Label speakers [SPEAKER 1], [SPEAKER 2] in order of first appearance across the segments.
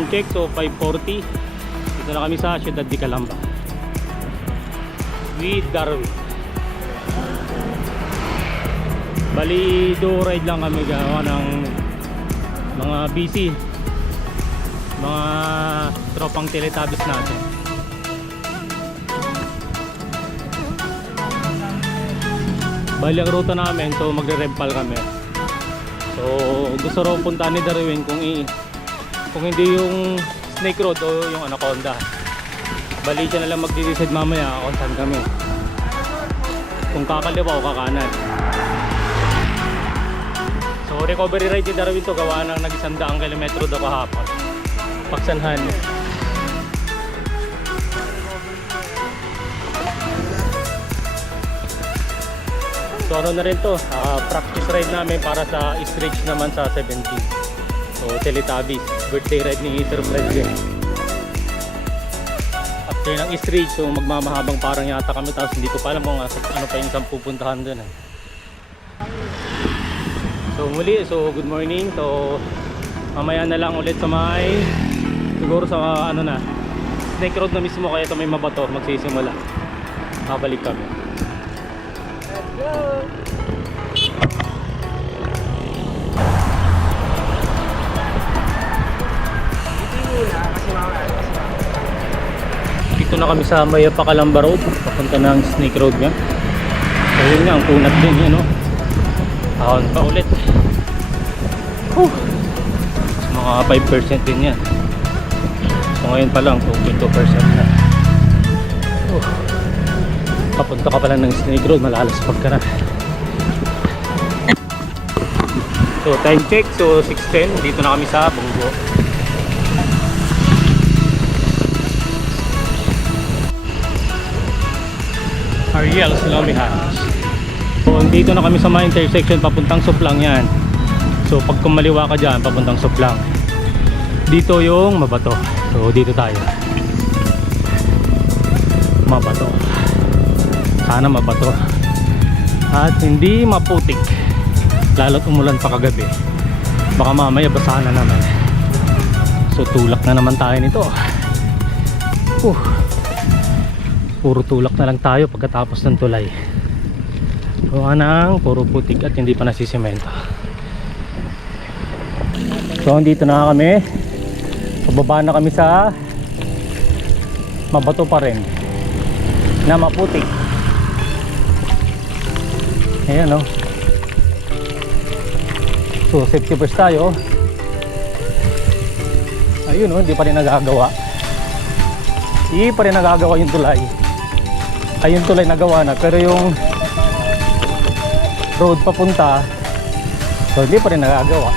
[SPEAKER 1] time check, so 5.40. Dito na kami sa Ciudad de Calamba. With Darwin. Bali, do ride lang kami gawa ng mga busy. Mga tropang teletabis natin. Bali ang ruta namin, so magre-rempal kami. So gusto raw puntahan ni Darwin kung i kung hindi yung Snake Road o yung Anaconda. Bali siya na lang magde-decide mamaya kung saan kami. Kung kakaliwa o kakanan. So recovery ride ni Darwin to gawa ng nag-isang daang kilometro daw kahapon. Paksanhan. So ano na rin to, ah, practice ride namin para sa stretch naman sa 17. So Teletubbies, birthday ride ni Sir President. After ng stretch, so magmamahabang parang yata kami tapos hindi ko pa alam kung ano pa yung isang pupuntahan dun eh. So muli, so good morning. So mamaya na lang ulit sa may siguro sa ano na Snake Road na mismo kaya ito may mabato magsisimula. Babalik kami. Dito na kami sa Mayapa Calamba Road. Papunta ng Snake Road nga. So yun nga, ang kunat din yun, no? Ahon pa ulit. Whew. Mga 5% din yan. So ngayon pa lang, 2.2% na. Whew. Papunta ka pala ng Snake Road, malalaspag ka na. So time check, so 6.10, dito na kami sa Bunggo. Ariel Silomihan. So dito na kami sa mga intersection papuntang Suplang yan. So pag kumaliwa ka dyan, papuntang Suplang. Dito yung Mabato. So dito tayo. Mabato. Sana mabato. At hindi maputik. Lalo't umulan pa kagabi. Baka mamaya basahan na naman. So tulak na naman tayo nito. Uh puro tulak na lang tayo pagkatapos ng tulay. Gawa ng puro putik at hindi pa nasisemento so dito na kami. Pababa na kami sa mabato pa rin na maputik. Ayan o so safety first tayo. Ayun o hindi pa rin nagagawa. Hindi pa rin nagagawa yung tulay ay yung tulay nagawa na. Pero yung road papunta so hindi pa rin nagagawa.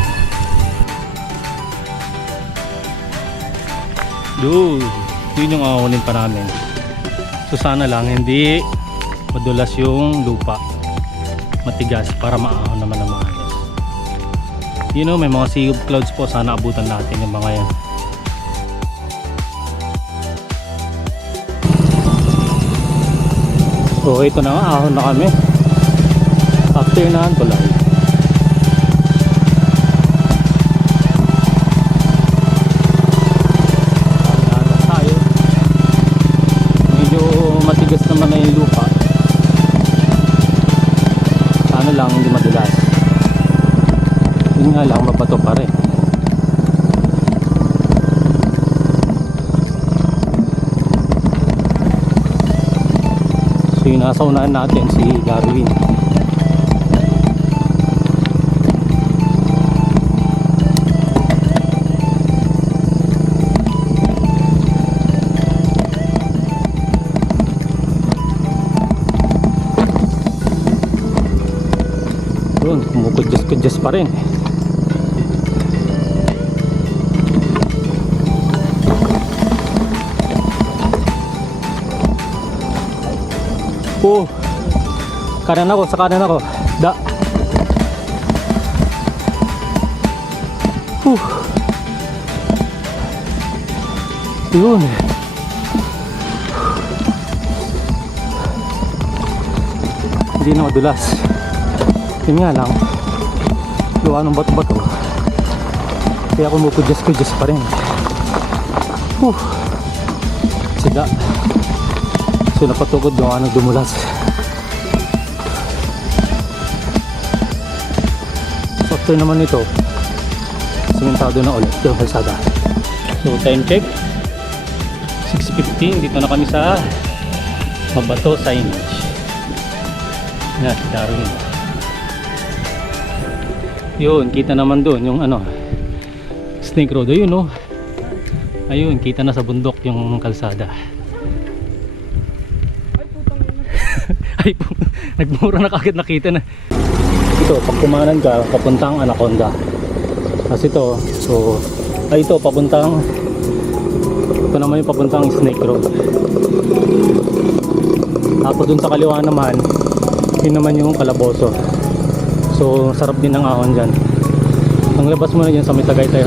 [SPEAKER 1] Dude yun yung aawalin pa namin. So sana lang hindi madulas yung lupa. Matigas para maahon naman ng maayos. You know may mga sea clouds po. Sana abutan natin yung mga yan So ito na nga, ahon na kami. After na ang nasa unahan natin si Darwin. Yun, kumukudjas-kudjas pa rin. Oh. Kanan ako, sa kanan ako. Da. Huh. Yun. Hindi na madulas. Yun nga lang. Gawa ng bato-bato. Kaya kumukudyas-kudyas pa rin. Huh. So napatukod gawa ng dumulas. Sakto naman ito. Simentado na ulit yung kalsada. So time check. 6.15. Dito na kami sa Mabato signage. Yan, Darwin. Yun, kita naman doon yung ano, Snake Road. Ayun, no? Ayun, kita na sa bundok yung kalsada. Nagmura na kagad nakita na. Ito, pag kumanan ka, papuntang Anaconda. Kasi ito, so, ay ito, papuntang, ito naman yung papuntang Snake Road. Tapos dun sa kaliwa naman, yun naman yung Calabozo. So, sarap din ng ahon dyan. Ang labas mo na dyan sa may Tagaytay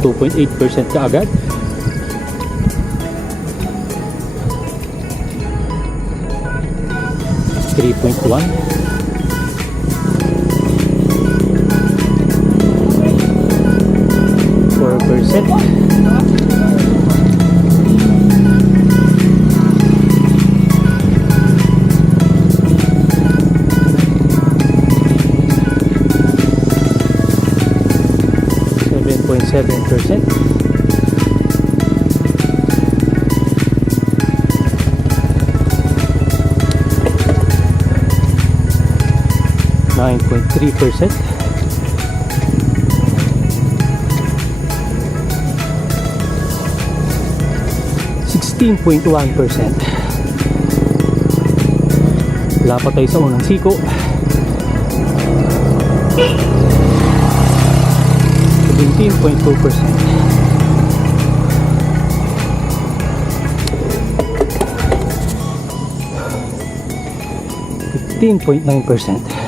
[SPEAKER 1] 2.8% ka agad. Three point. 3%. Sixteen point one. Lapat tayo sa unang siko. Seventeen point two percent. Fifteen point nine percent.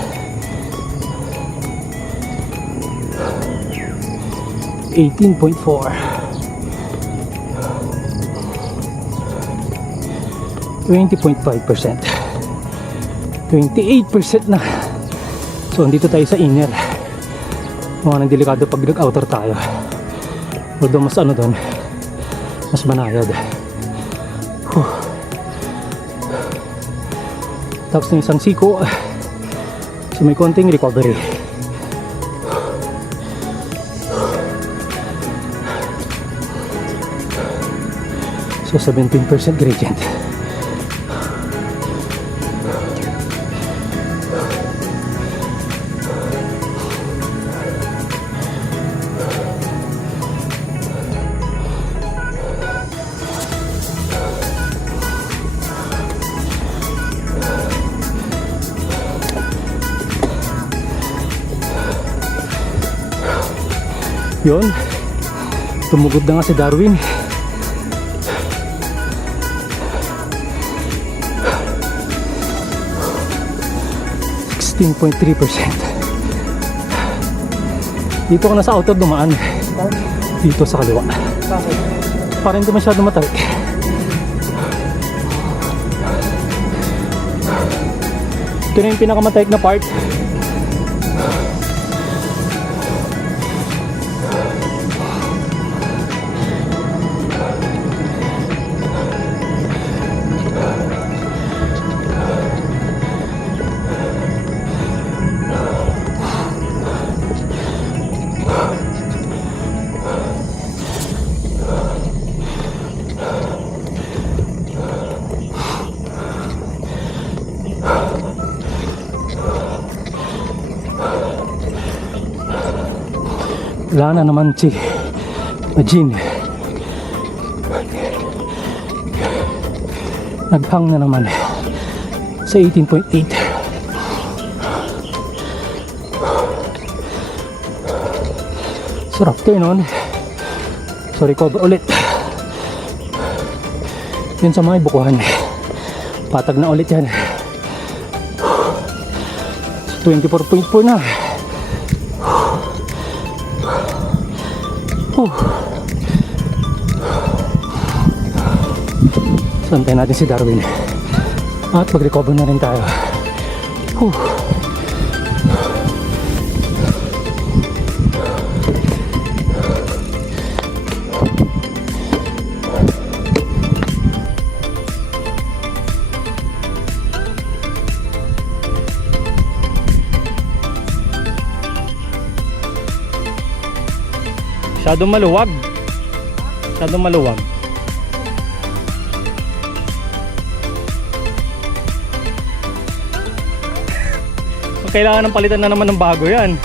[SPEAKER 1] Eighteen point four. Twenty point five percent. Twenty-eight percent na. So, andito tayo sa inner. Mga nang delikado pag nag-outer tayo. Although mas ano doon, mas manayad. Whew. Tapos ng isang siko, so may konting recovery. So 17% gradient. Yun. Tumugod na nga si Darwin. Sixteen point three percent. Dito ka na sa outer dumaan. Dito sa kaliwa.
[SPEAKER 2] Bakit?
[SPEAKER 1] Para hindi masyado matarik. Ito na yung pinakamatarik na part. Wala na naman si Majin. Naghang na naman sa 18.8. So after nun, so recover ulit. Yun sa mga bukuhan. Patag na ulit yan. 24.4 na. Whew. Natin si Darwin. At mag-recover na rin tayo. Whew. Masyadong maluwag. Masyadong maluwag. Kailangan ng palitan na naman ng bago yan.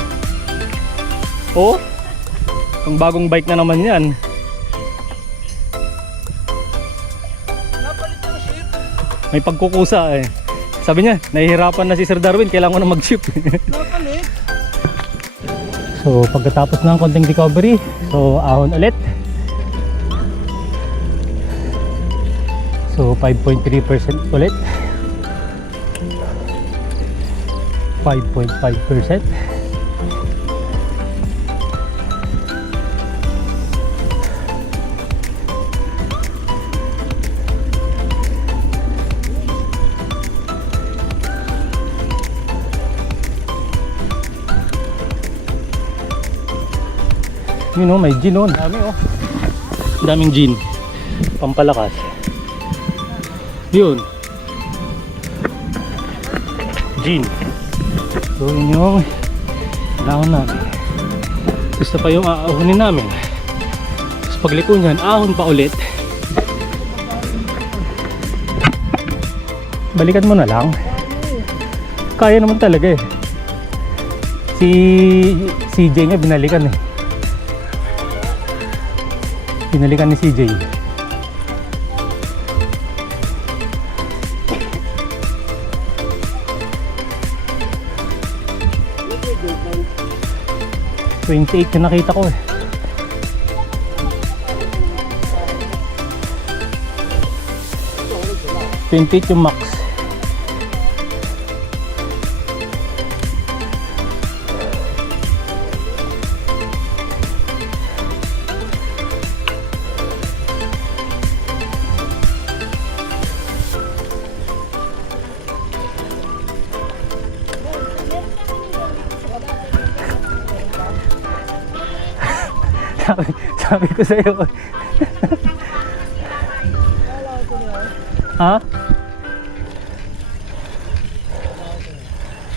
[SPEAKER 1] Oh, ang bagong bike na naman yan. May pagkukusa eh. Sabi niya, nahihirapan na si Sir Darwin, kailangan ko na mag-ship. so, pagkatapos ng konting recovery, so ahon ulit. So, 5.3% ulit. 5.5%. Yun oh, may gin oh. Ang Dami oh. Daming gin. Pampalakas. Yun. Gin. So yun yung kailangan namin. Gusto pa yung aahunin namin. Tapos pagliko niyan, ahon pa ulit. Balikan mo na lang. Kaya naman talaga eh. Si CJ nga binalikan eh. Binalikan ni CJ. Twenty-eight yung nakita ko eh. Twenty-eight yung max. Sabi, ko sa'yo. ha?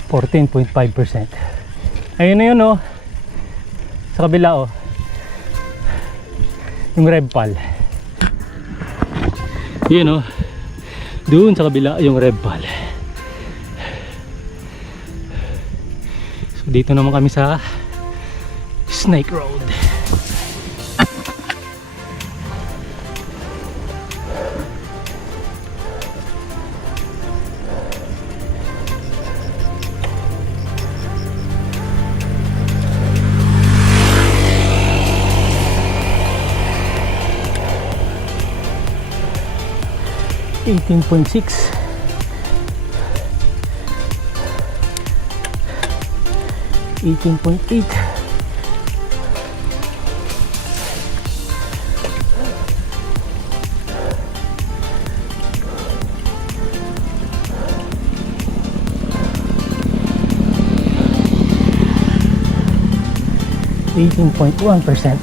[SPEAKER 1] 14.5%. Ayun na yun oh. Sa kabila oh. Yung Revpal. Yun oh. Doon sa kabila yung Revpal. So dito naman kami sa Snake Road. Eighteen point six. Eighteen point eight. Eighteen point one percent.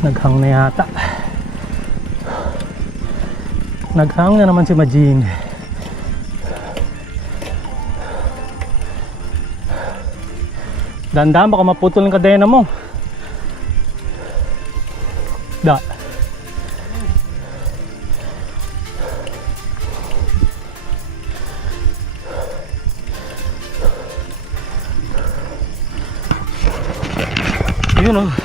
[SPEAKER 1] Naghang na yata. Naghang na naman si Majin. Dandan baka maputol ang kadena mo. Da. Yun oh.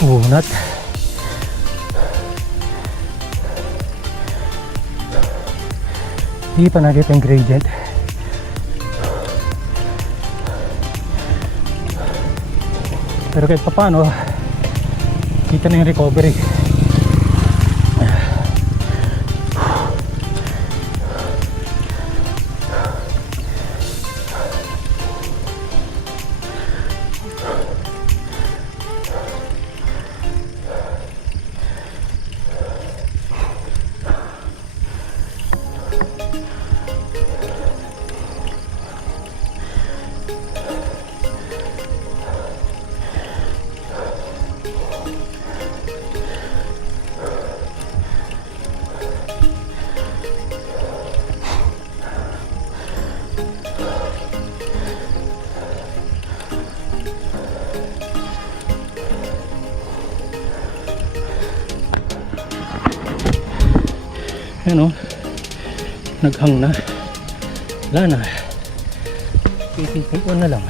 [SPEAKER 1] Kunat. Hindi pa nakita yung gradient. Pero kahit pa paano, kita na yung recovery. Ayan. Naghang na. Wala na. Titipuan na lang.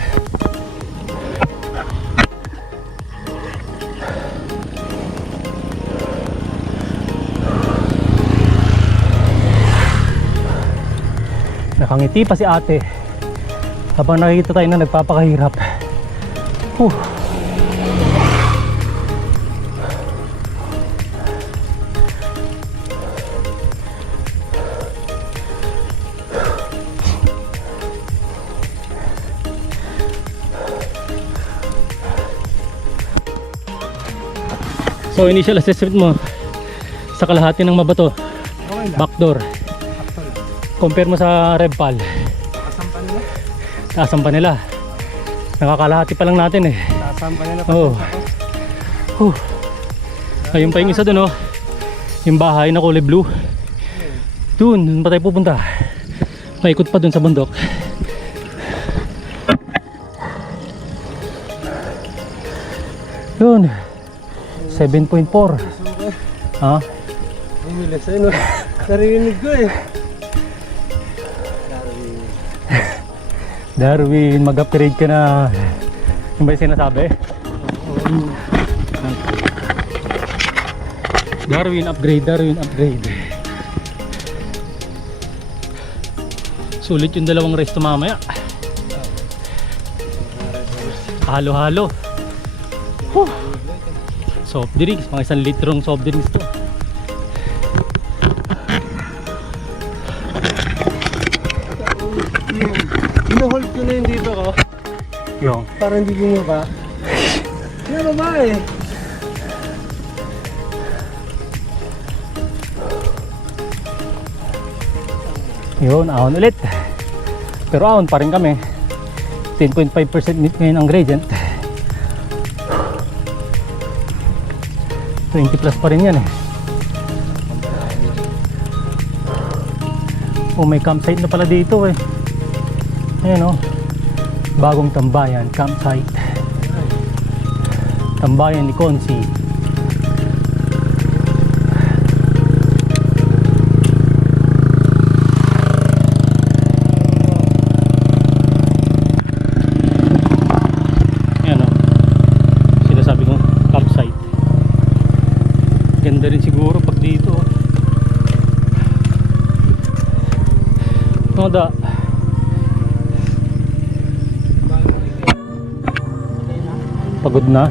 [SPEAKER 1] Nakangiti pa si ate. Habang nakikita tayo na nagpapakahirap. Huh. So initial assessment mo sa kalahati ng mabato,
[SPEAKER 2] Okay lang.
[SPEAKER 1] backdoor.
[SPEAKER 2] Lang.
[SPEAKER 1] Compare mo sa Revpal,
[SPEAKER 2] Kasampa nila.
[SPEAKER 1] taasan pa nila. Nakakalahati pa lang natin eh.
[SPEAKER 2] Kasampa nila.
[SPEAKER 1] Oo. Huh. Ayun pa yung isa dun oh. Yung bahay na kulay blue. Dun, dun pa tayo pupunta. Maikot pa dun sa bundok. Yun. 7.4. Ha?
[SPEAKER 2] Umilas ayun. no? Narinig ko eh.
[SPEAKER 1] Darwin, mag-upgrade ka na. Yung ba yung sinasabi? Darwin, upgrade, Darwin, upgrade. Sulit yung dalawang resto mamaya. Halo-halo. Huh. Soft drinks, mga isang litrong soft drinks to.
[SPEAKER 2] Ino-hold ko na yung dito ko.
[SPEAKER 1] Yung.
[SPEAKER 2] Para hindi bumaba. Baba eh.
[SPEAKER 1] Yun, ahon ulit. Pero ahon pa rin kami. 10.5% meet ngayon ang gradient. 20 plus pa rin yan eh. Oh, may campsite na pala dito eh. Ayan oh. Bagong tambayan, campsite. Tambayan ni Consi. Pagod na.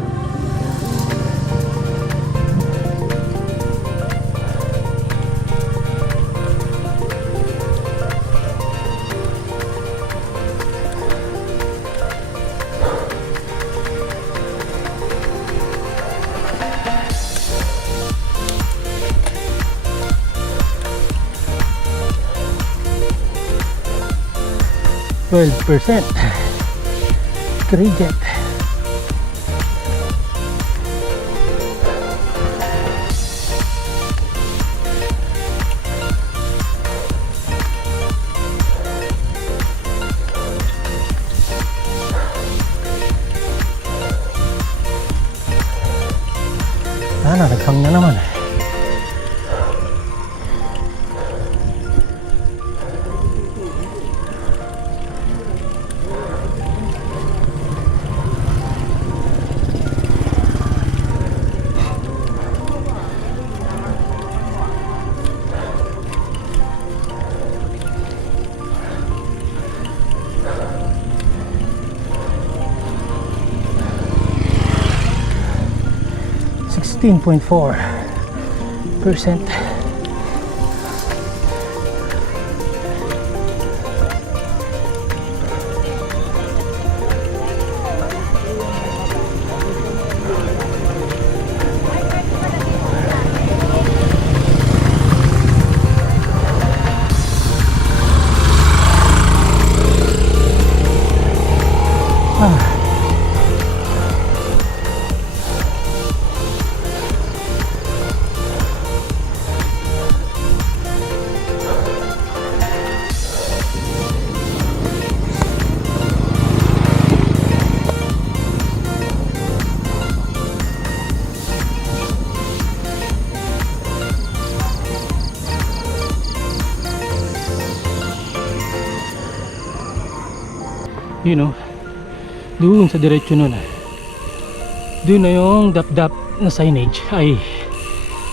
[SPEAKER 1] Twelve percent. Gradient. 16.4 percent. Doon sa diretsyo nun ah. Doon na yung dap-dap na signage. Ay,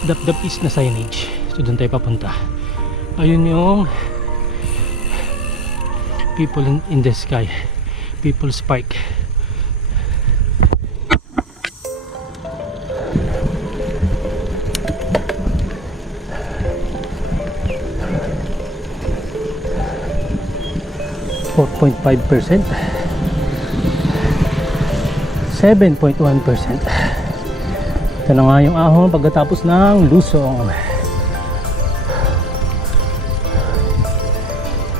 [SPEAKER 1] dap-dap is na signage. So doon tayo papunta. Ayun yung people in, in the sky. People's Park. Four point five percent. 7.1% Ito na nga yung ahon pagkatapos ng lusong.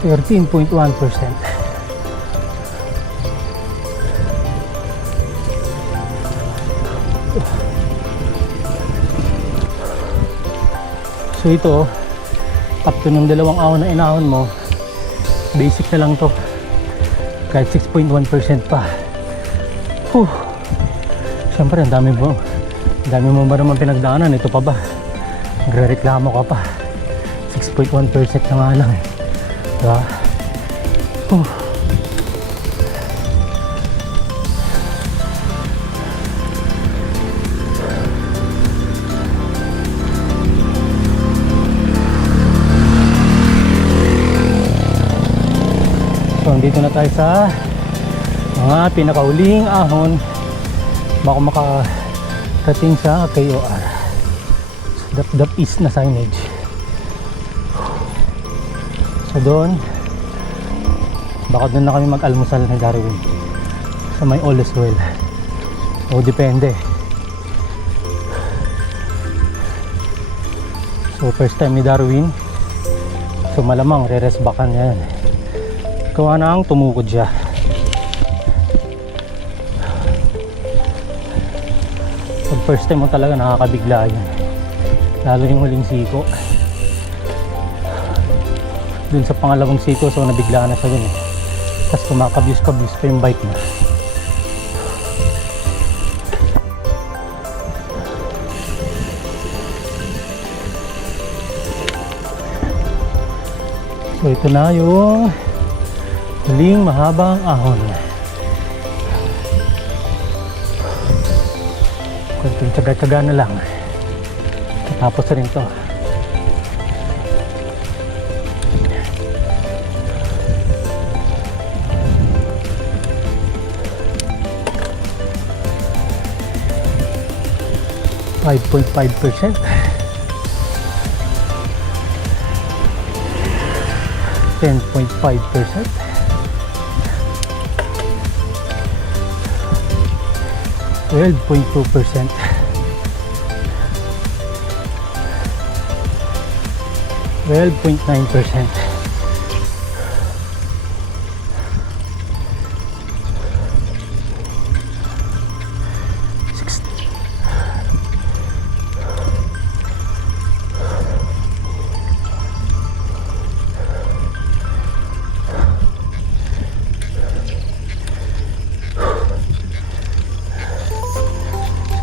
[SPEAKER 1] 13.1% So ito up to ng dalawang ahon na inahon mo. Basic na lang to. Kahit 6.1% pa. Whew. Siyempre, ang dami mo. Ang dami mo ba naman pinagdaanan? Ito pa ba? Nagre-reklamo ka pa. 6.1% na nga lang eh. Diba? Whew. So, andito na tayo sa mga pinakauling ahon baka makarating sa KOR dap dap east na signage. So doon baka doon na kami mag almusal na Darwin. Sa may all is well. O depende. So first time ni Darwin. So malamang re-rest backan yan gawa na ang tumukod siya pag first time mo talaga nakakabigla yun. Lalo yung huling siko. Dun sa pangalawang siko so nabigla na siya dun eh. Tapos kumakabyus-kabyus pa yung bike niya. So ito na yung huling mahabang ahon konting tsaga-tsaga na lang tapos na rin to Five point five percent. Ten point five percent. Twelve point two percent. Twelve point nine percent.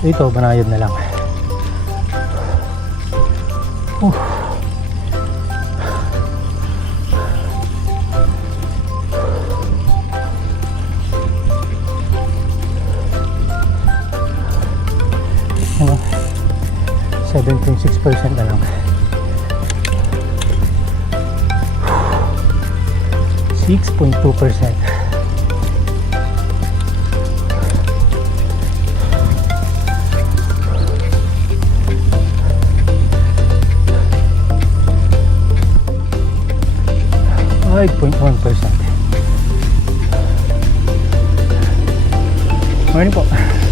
[SPEAKER 1] Ito, banayad na lang. Uh. Ano? 7.6% na lang. Six point two percent. 5.1%. Morning po.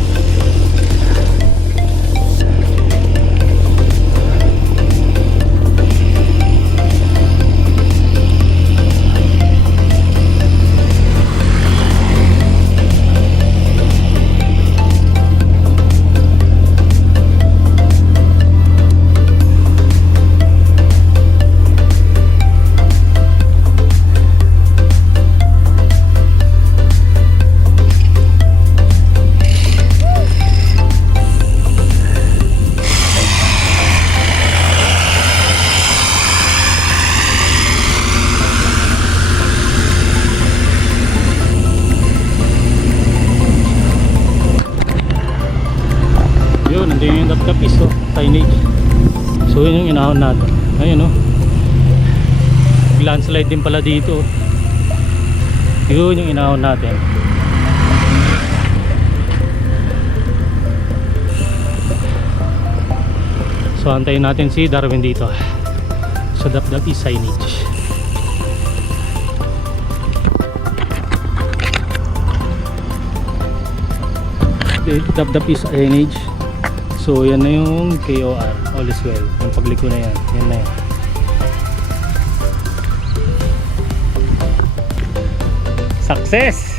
[SPEAKER 1] Din pala dito. Yun yung inahon natin. So antayin natin si Darwin dito. So dapdapis signage. Dapdapis signage. So yan na yung KOR, all is well. Yung pagliko na yan, yan na yan. Success!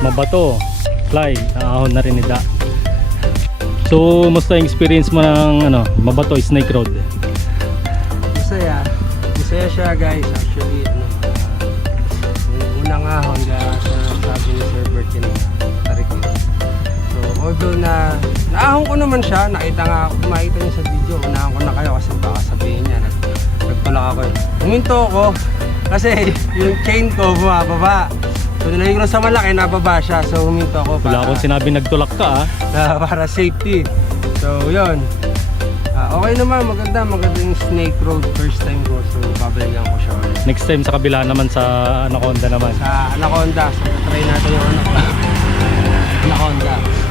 [SPEAKER 1] Mabato, fly, naahon na rin ni Da. So, musta experience mo ng ano, Mabato Snake Road?
[SPEAKER 2] Masaya. Masaya siya guys. Actually, ano, uh, unang ahon kaya sa sabi ni Sir Bert. So, although na, naahon ko naman siya, nakita nga ako, makita niyo sa video, unahan ko na kayo kasi baka sabihin niya, nag, nagtulak ako. eh. Huminto ako, kasi yung chain ko bumababa. So, nilagay ko sa malaki, nababa siya. So, huminto ako
[SPEAKER 1] Wala akong sinabi nagtulak ka ah.
[SPEAKER 2] na para safety. So, yun. Ah, okay naman, maganda, maganda yung Snake Road first time ko. So, babalikan ko siya ulit.
[SPEAKER 1] Next time sa kabila naman sa Anaconda naman.
[SPEAKER 2] Sa Anaconda, so try natin yung ano, Anaconda.